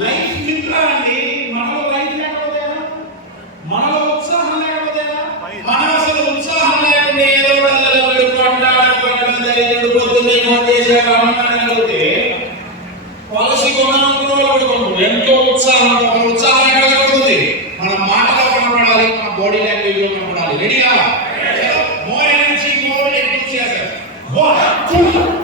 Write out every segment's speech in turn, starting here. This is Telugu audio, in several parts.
లైఫ్ మిత్ర అండి మనలో లైఫ్ లేకపోతే ఎలా? మనలో ఉత్సాహం లేకపోతే ఎలా? మనం అసలు ఉత్సాహం లేకుండా ఏదో డల్లలో పడ్డాడు పడ్డాడు ధైర్యుడు పొద్దున్నే ఫోన్ చేశాడు అమ్మన్నాడు పాలసీ కొనాలనుకున్న వాళ్ళు కూడా కొనుక్కోరు. ఎంతో ఉత్సాహం మన ఉత్సాహం ఎక్కడ కనబడుతుంది మన మాటలో కనపడాలి మన బాడీ లాంగ్వేజ్లో కనపడాలి రెడీగా more energy more enthusiasm one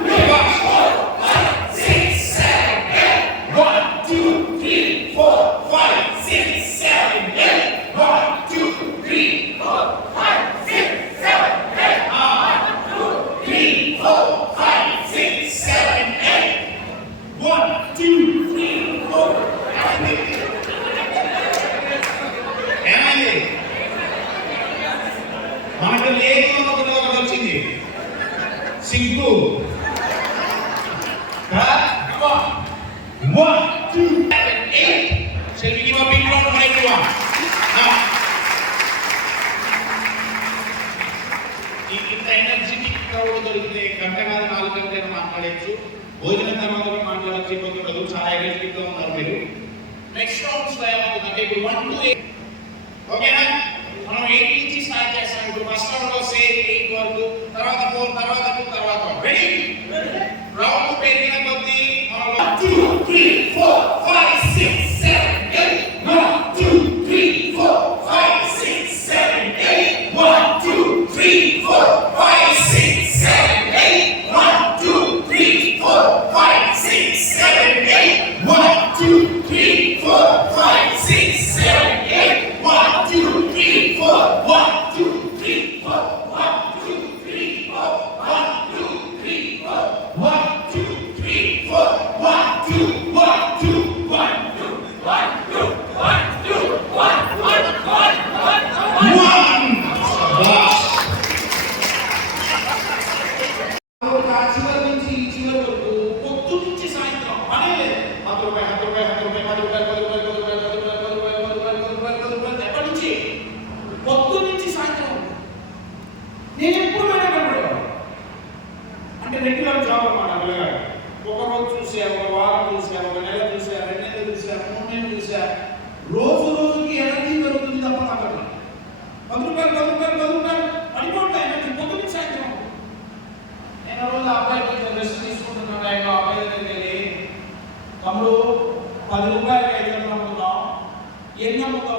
big round for everyone? Now. ఈ- ఇంత ఎనర్జెటిక్ క్రౌడ్ దొరికితే గంట కాదు నాలుగు గంటలు మాట్లాడచ్చు భోజనం తర్వాత ఉండదు చాలా ఎనర్జెటిక్గా ఉన్నారు మీరు. నెక్స్ట్ రౌండ్స్లో ఏమవుతుందంటే ఇప్పుడు వన్ టు ఎయిట్ ఓకేనా మనం ఎయిట్ నుంచి స్టార్ట్ చేస్తాం. ఇప్పుడు ఫస్ట్ రౌండ్లో సేమ్ ఎయిట్ వరకు తర్వాత ఫోర్ తర్వాత టూ తర్వాత రెడీ రౌండ్ పెరిగిన కొద్దీ మనం త్రీ ఫోర్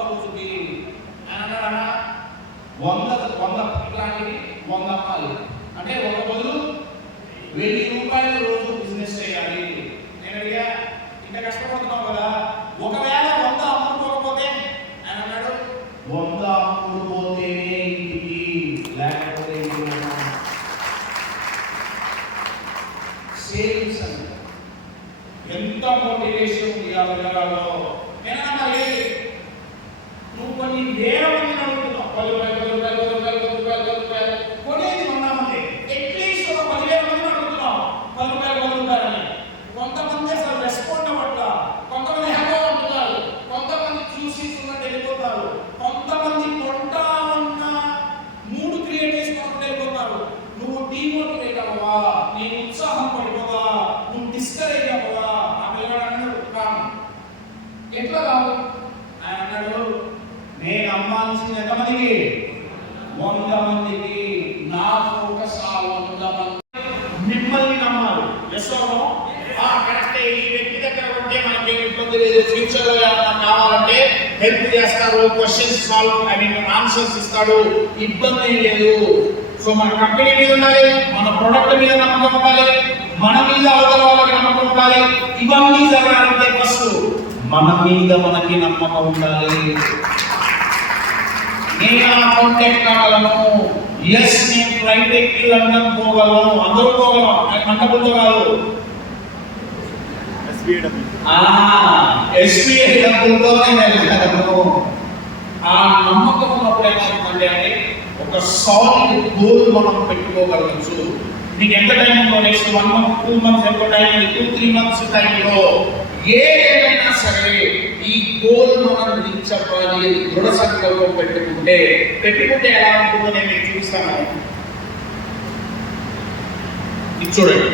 కూర్చుంది ఆయన అన్నాడా అన్న వంద వంద ఇట్లాంటివి వంద అప్పాలి అంటే ఒక బదులు వెయ్యి రూపాయలు రోజు బిజినెస్ చేయాలి. నేను అడిగా ఇంత కష్టపడుతున్నావు కదా ఒకవేళ వంద అమ్ముకోకపోతే ఆయన అన్నాడు వంద అమ్ముడుపోతేనే ఇంటికి లేకపోతే ఇంటికి సేవింగ్స్ అంటే. ఎంత మోటివేషన్ ఇవ్వాలి ఎట్లా రావు ఆయన అన్నాడు నేను అమ్మాల్సింది ఎంతమందికి? వంద మందికి నా ఫోకస్ ఆ వంద మంది మిమ్మల్ని నమ్మాలి ఎస్ ఆ కరెక్టే. ఈ వ్యక్తి దగ్గర ఉంటే మనకి ఇబ్బంది లేదు. ఫ్యూచర్లో ఏమైనా కావాలంటే హెల్ప్ చేస్తారు questions solve I mean answers ఇస్తాడు. ఇబ్బంది లేదు. సో మన కంపెనీ మీద ఉండాలి. మన ప్రొడక్ట్ మీద నమ్మకం ఉండాలి. మన మీద అవతల వాళ్ళకి నమ్మకం ఉండాలి. ఇవన్నీ జరగాలంటే ఫస్ట్ మన మీద మనకి నమ్మకం ఉండాలి. నేను ఆ కాంటాక్ట్ కాగలను ఎస్ నేను ఫ్లైట్ ఎక్కి లండన్ పోగలను అందరూ పోగలం మంటపులతో కాదు ఎస్బీఐ డబ్బులతో నేను వెళ్ళగలను ఆ నమ్మకం ఉన్నప్పుడు ఏమవుతుందంటే అంటే ఒక సాలిడ్ గోల్ మనం పెట్టుకోగలవచ్చు నీకు ఎంత టైం ఉందో next one month two months ఎంత టైం ఉంది? టూ త్రీ మంత్స్ టైంలో ఏదైనా సరే ఈ గోల్ మనం రీచ్ అవ్వాలి అని దృఢ సంకల్పం పెట్టుకుంటే పెట్టుకుంటే ఎలా ఉంటుందో నేను మీకు చూస్తాను ఇది చూడండి.